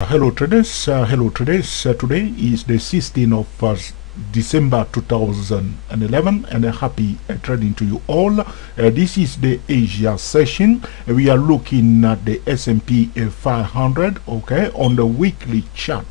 Hello traders, today is the 16th of December 2011 and a happy trading to you all. This is the Asia session. We are looking at the S&P 500, okay, on the weekly chart.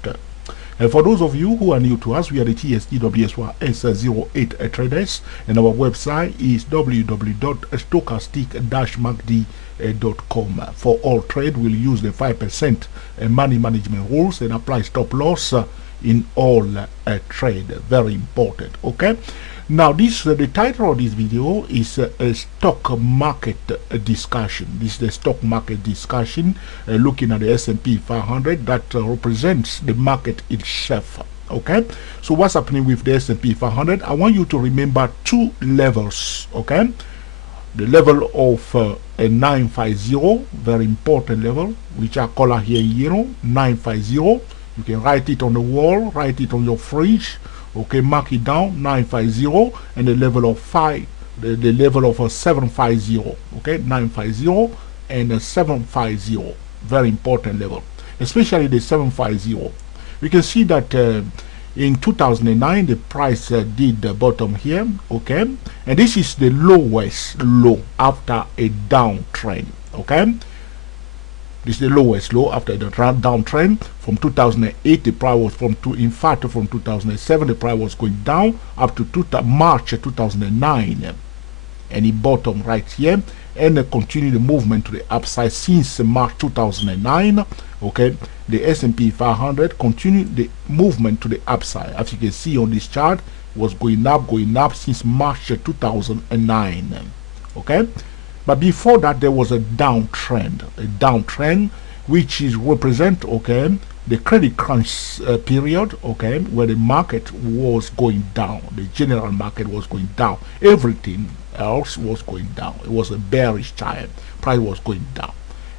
For those of you who are new to us, we are the TSDWSY S08 traders, and our website is www.stochastic-macd.com. For all trade, we'll use the 5% money management rules and apply stop loss in all trade. Very important. Okay. Now, the title of this video is a stock market discussion. This is the stock market discussion looking at the S&P 500 that represents the market itself. Okay, so what's happening with the S&P 500? I want you to remember two levels. Okay, the level of a 950, very important level, which I color here in yellow, 950. You can write it on the wall, write it on your fridge. Okay, mark it down, 950, and the level of the level of a 750. Okay, 950 and a 750, very important level, especially the 750. We can see that in 2009 the price did the bottom here. Okay, and this is the lowest low after a downtrend. Okay, this is the lowest low after the downtrend. From 2008, the price was from 2007, the price was going down up to March 2009, and it bottom right here, and continued the movement to the upside since March 2009. Okay, the S&P 500 continued the movement to the upside. As you can see on this chart, it was going up since March 2009. Okay. But before that, there was a downtrend, which is represent, okay, the credit crunch period, okay, where the market was going down, the general market was going down, everything else was going down. It was a bearish time, price was going down,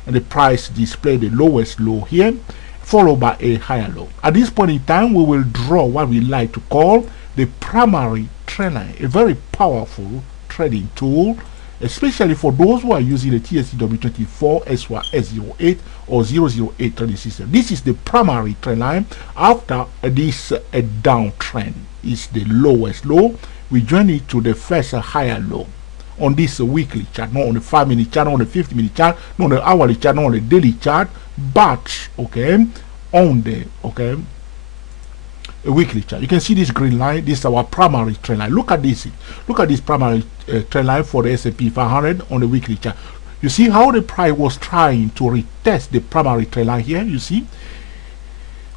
and the price displayed the lowest low here, followed by a higher low. At this point in time, we will draw what we like to call the primary trend line, a very powerful trading tool, especially for those who are using the TSCW24 S08 or 008 trading system. This is the primary trend line. After this downtrend is the lowest low, we join it to the first higher low on this weekly chart, not on the 5-minute chart, not on the 50-minute chart, not on the hourly chart, not on the daily chart, but okay, on the a weekly chart. You can see this green line. This is our primary trend line. Look at this primary trend line for the S&P 500 on the weekly chart. You see how the price was trying to retest the primary trend line here. You see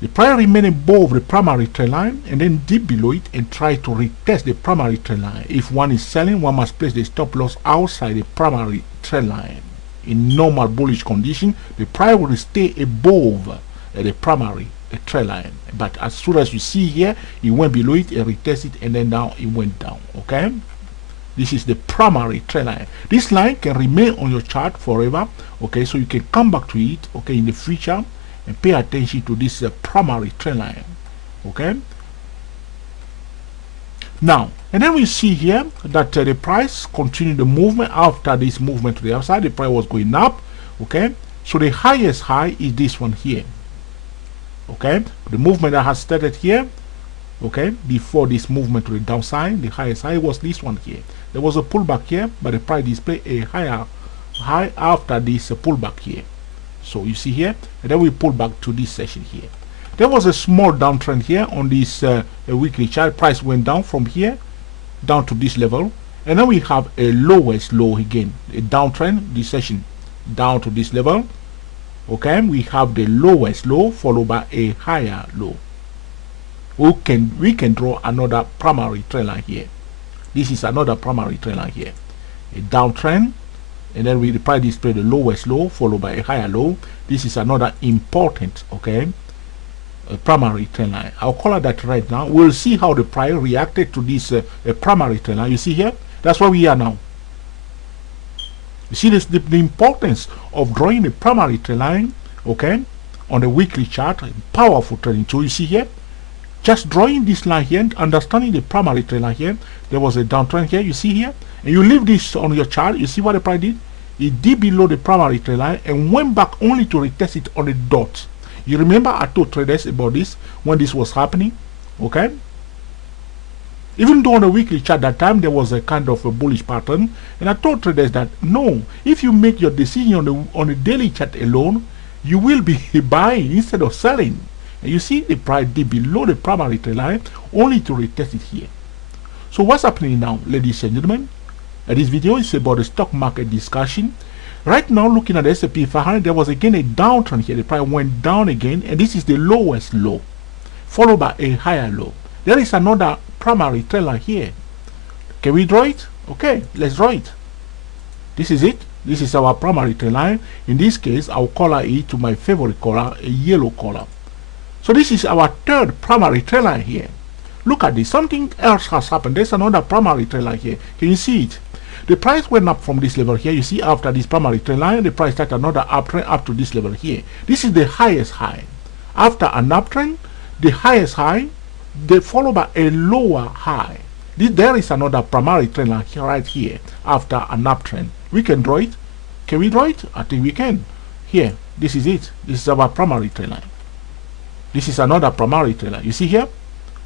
the price remained above the primary trend line and then deep below it and try to retest the primary trend line. If one is selling, one must place the stop loss outside the primary trend line. In normal bullish condition, the price will stay above the primary trend line, but as soon as you see here, it went below it and retested, and then now it went down. Okay, this is the primary trend line. This line can remain on your chart forever. Okay, so you can come back to it, okay, in the future and pay attention to this primary trend line. Okay, now, and then we see here that the price continued the movement. After this movement to the upside, the price was going up. Okay, so the highest high is this one here. Okay, the movement that has started here, okay, before this movement to the downside, the highest high was this one here. There was a pullback here, but the price displayed a higher high after this pullback here. So you see here, and then we pull back to this session here. There was a small downtrend here on this weekly chart. Price went down from here down to this level, and then we have a lowest low again, a downtrend, this session down to this level. Okay, we have the lowest low followed by a higher low. We can draw another primary trend line here. This is another primary trend line here, a downtrend, and then we price display the lowest low followed by a higher low. This is another important, okay, a primary trend line. I'll color that right now. We'll see how the price reacted to this primary trend line. You see here, that's where we are now. You see this, the importance of drawing a primary trend line, okay, on the weekly chart, powerful trading tool. You see here, just drawing this line here, understanding the primary trend line here. There was a downtrend here, you see here, and you leave this on your chart. You see what the price did? It dipped below the primary trend line and went back only to retest it on the dot. You remember I told traders about this when this was happening, okay? Even though on the weekly chart that time there was a kind of a bullish pattern, and I told traders that no, if you make your decision on the daily chart alone, you will be buying instead of selling. And you see the price dip below the primary trend line only to retest it here. So what's happening now, ladies and gentlemen? This video is about the stock market discussion. Right now, looking at the S&P 500, there was again a downtrend here. The price went down again, and this is the lowest low, followed by a higher low. There is another primary trend line here. Can we draw it? Okay, let's draw it. This is it. This is our primary trend line. In this case, I'll color it to my favorite color, a yellow color. So this is our third primary trend line here. Look at this. Something else has happened. There's another primary trend line here. Can you see it? The price went up from this level here. You see, after this primary trend line, the price started another uptrend up to this level here. This is the highest high. After an uptrend, the highest high, they followed by a lower high. There is another primary trend line here, right here after an uptrend. We can draw it. Can we draw it? I think we can. Here, this is it. This is our primary trend line. This is another primary trend line. You see here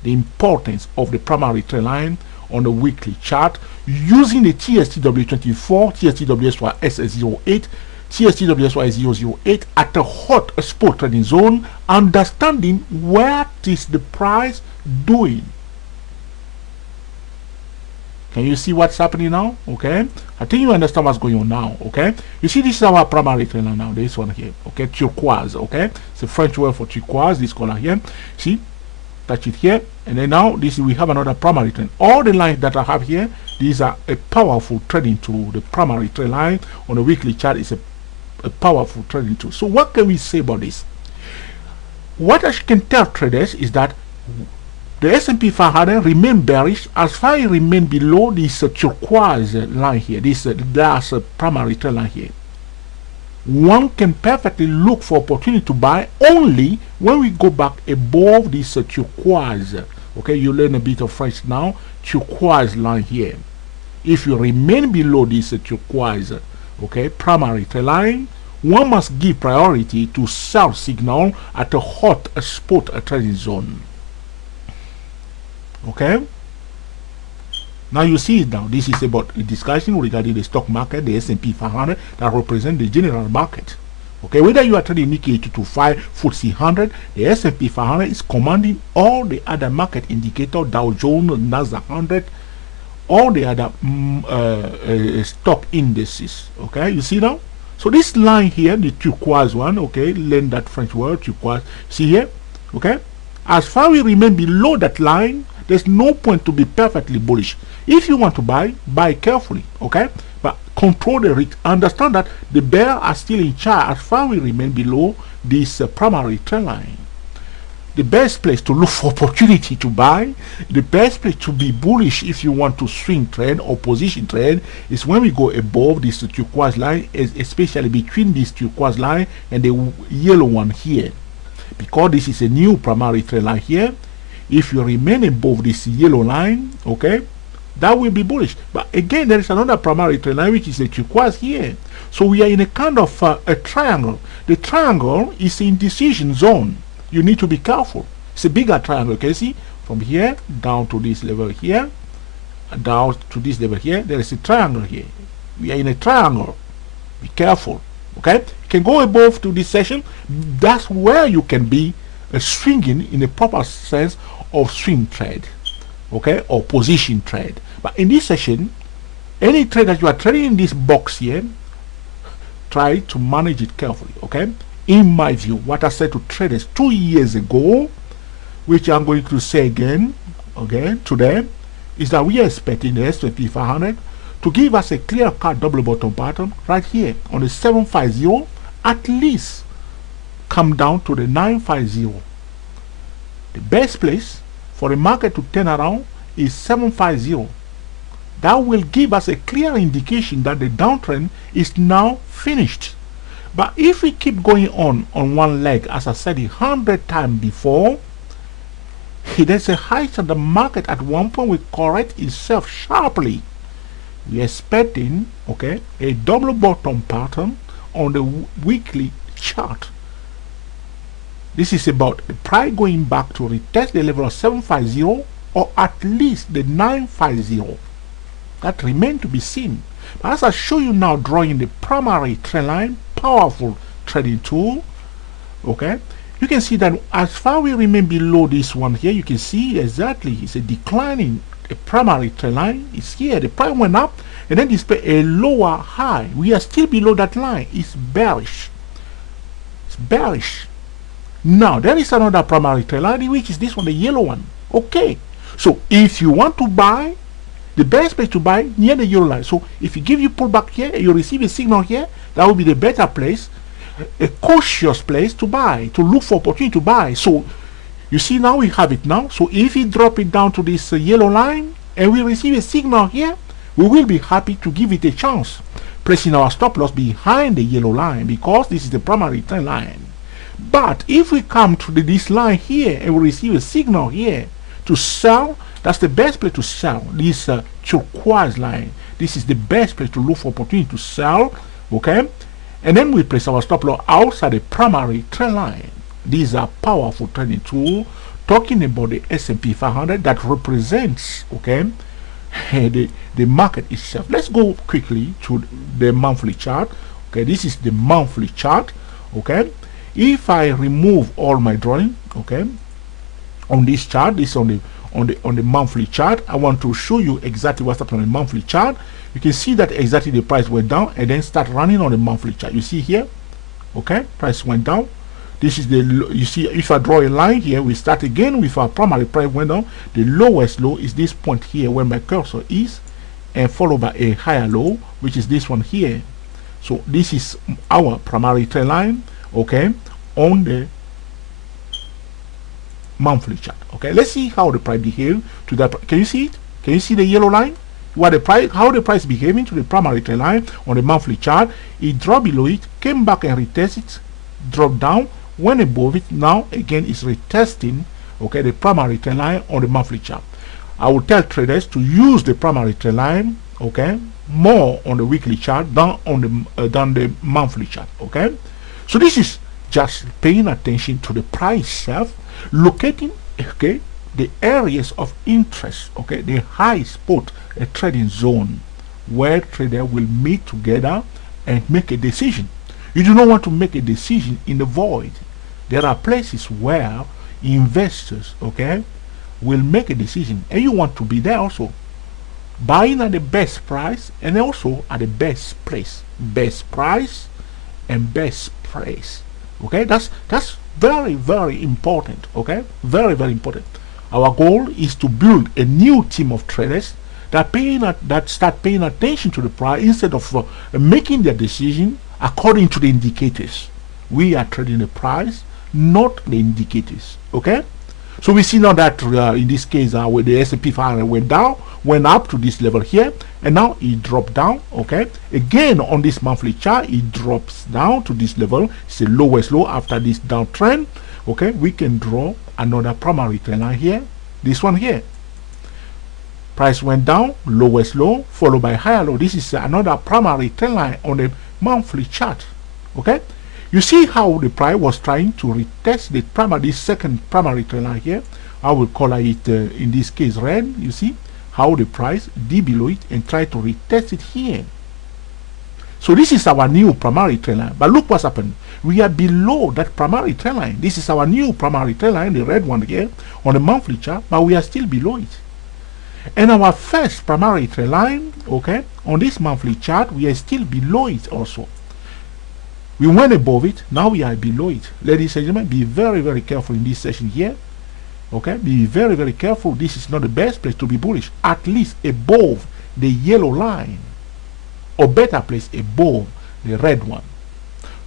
the importance of the primary trend line on the weekly chart using the TSTW24, TSTWSY-SS08, TSTWSY-008 at a hot spot trading zone, understanding what is the price doing. Can you see what's happening now? Okay, I think you understand what's going on now. Okay, you see this is our primary trend line now, this one here. Okay, turquoise. Okay, it's a French word for turquoise, this color here. See, touch it here, and then now this we have another primary trend. All the lines that I have here, these are a powerful trading tool. The primary trend line on the weekly chart is a powerful trading tool. So what can we say about this? What I can tell traders is that the S&P 500 remain bearish as far as it remain below this turquoise line here, this last primary trend line here. One can perfectly look for opportunity to buy only when we go back above this turquoise. Okay, you learn a bit of French now. Turquoise line here. If you remain below this turquoise, okay, primary trend line, one must give priority to sell signal at a hot spot trading zone. Okay. Now you see it now. This is about a discussion regarding the stock market, the S&P 500 that represent the general market. Okay, whether you are trading Nikkei 225, FTSE 100, the S&P 500 is commanding all the other market indicators, Dow Jones, Nasdaq 100, all the other stock indices. Okay, you see now. So this line here, the turquoise one, okay, learn that French word turquoise. See here, okay. As far as we remain below that line, there's no point to be perfectly bullish. If you want to buy carefully, okay? But control the risk. Understand that the bears are still in charge as far as we remain below this primary trend line. The best place to look for opportunity to buy, the best place to be bullish if you want to swing trade or position trade is when we go above this turquoise line, especially between this turquoise line and the yellow one here. Because this is a new primary trend line here, if you remain above this yellow line, okay, that will be bullish. But again, there is another primary trend line which is a turquoise here. So we are in a kind of a triangle. The triangle is in indecision zone. You need to be careful. It's a bigger triangle. Can you see? From here down to this level here, down to this level here, there is a triangle here. We are in a triangle. Be careful. Okay? You can go above to this section. That's where you can be swinging in the proper sense of swing trade, okay, or position trade. But in this session, any trade that you are trading in this box here, try to manage it carefully, okay? In my view, what I said to traders 2 years ago, which I'm going to say again, okay, today, is that we are expecting the S&P 500 to give us a clear-cut double bottom pattern right here on the 750, at least come down to the 950. The best place for the market to turn around is 750. That will give us a clear indication that the downtrend is now finished. But if we keep going on one leg, as I said 100 times before, there's a height that the market at one point will correct itself sharply. We're expecting, okay, a double bottom pattern on the weekly chart. This is about the price going back to retest the level of 750 or at least the 950. That remains to be seen. But as I show you now, drawing the primary trend line, powerful trading tool, okay, you can see that as far we remain below this one here, you can see exactly it's a declining. The primary trend line is here. The price went up and then display a lower high. We are still below that line. It's bearish. It's bearish. Now there is another primary trend line, which is this one, the yellow one. Okay, so if you want to buy, the best place to buy near the yellow line. So if you give you pullback here and you receive a signal here, that will be the better place, a cautious place to buy, to look for opportunity to buy. So you see now we have it now. So if we drop it down to this yellow line and we receive a signal here, we will be happy to give it a chance, placing our stop loss behind the yellow line because this is the primary trend line. But if we come to this line here and we receive a signal here to sell, that's the best place to sell. This turquoise line, this is the best place to look for opportunity to sell, okay? And then we place our stop loss outside the primary trend line. These are powerful trading tools. Talking about the S&P 500 that represents, okay, the market itself. Let's go quickly to the monthly chart. Okay, this is the monthly chart. Okay, if I remove all my drawing, okay, on this chart, this on the monthly chart, I want to show you exactly what's happening on the monthly chart. You can see that exactly the price went down and then start running on the monthly chart. You see here, okay, price went down. This is the, you see, if I draw a line here, we start again with our primary price went down. The lowest low is this point here where my cursor is, and followed by a higher low, which is this one here. So this is our primary trend line, okay, on the monthly chart. Okay, let's see how the price behave to that. Can you see it? Can you see the yellow line? What the price, how the price behaving to the primary trend line on the monthly chart? It dropped below it, came back and retested it, dropped down, went above it. Now again it's retesting, okay, the primary trend line on the monthly chart. I will tell traders to use the primary trend line, okay, more on the weekly chart than on the monthly chart. Okay, so this is just paying attention to the price itself, locating, okay, the areas of interest, okay, the high spot, a trading zone where traders will meet together and make a decision. You do not want to make a decision in the void. There are places where investors, okay, will make a decision, and you want to be there also, buying at the best price and also at the best place. Best price and best place. Okay, that's very, very important. Okay, very, very important. Our goal is to build a new team of traders that start paying attention to the price instead of making their decision according to the indicators. We are trading the price, not the indicators. Okay, so we see now that in this case with the S&P 500 went down, went up to this level here, and now it dropped down. Okay, again on this monthly chart it drops down to this level. It's the lowest low after this downtrend. Okay, we can draw another primary trend line here, this one here. Price went down, lowest low followed by higher low. This is another primary trend line on the monthly chart. Okay, you see how the price was trying to retest the this second primary trend line here. I will color it in this case red. You see how the price did below it and try to retest it here. So this is our new primary trend line, but look what's happened. We are below that primary trend line. This is our new primary trend line, the red one here on the monthly chart, but we are still below it. And our first primary trend line, okay, on this monthly chart, we are still below it also. We went above it, now we are below it. Ladies and gentlemen, be very, very careful in this session here. Okay, be very, very careful. This is not the best place to be bullish, at least above the yellow line, or better place above the red one.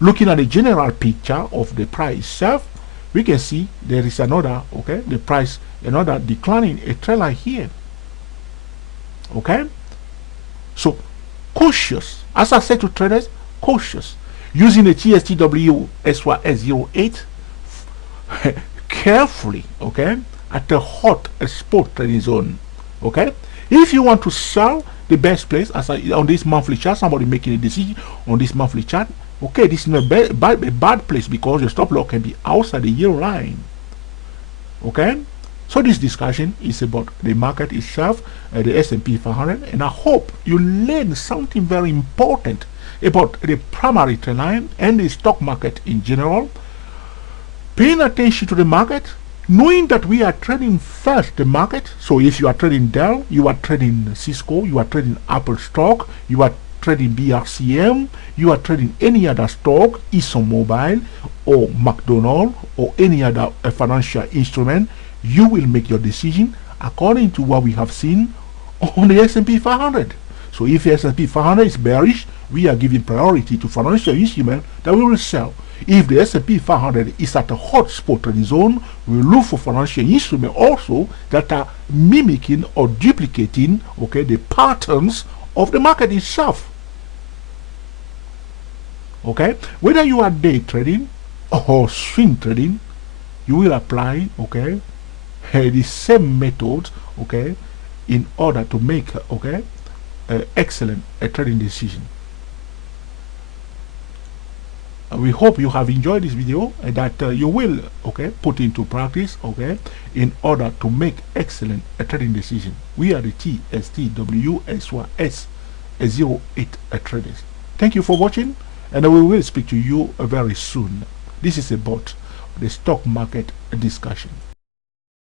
Looking at the general picture of the price itself, we can see there is another, okay, the price, another declining a trend line here. Okay, so cautious, as I said to traders, cautious, using the TSTW SYS08 carefully, okay, at the hot spot trading zone. Okay, if you want to sell, the best place, as on this monthly chart, somebody making a decision on this monthly chart, Okay, this is not a bad place because your stop loss can be outside the yield line. Okay, so this discussion is about the market itself, the S&P 500, and I hope you learn something very important about the primary trend line and the stock market in general. Paying attention to the market, knowing that we are trading first the market. So if you are trading Dell, you are trading Cisco, you are trading Apple stock, you are trading BRCM, you are trading any other stock, ExxonMobil or McDonald or any other financial instrument, you will make your decision according to what we have seen on the S&P 500. So if the S&P 500 is bearish, we are giving priority to financial instruments that we will sell. If the S&P 500 is at a hot spot trading zone, we look for financial instruments also that are mimicking or duplicating, okay, the patterns of the market itself. Okay, whether you are day trading or swing trading, you will apply, okay, the same method, okay, in order to make, okay, excellent trading decision. We hope you have enjoyed this video and that you will, okay, put into practice, okay, in order to make excellent trading decision. We are the TSTWSYS 08 traders. Thank you for watching, and we will speak to you very soon. This is about the stock market discussion.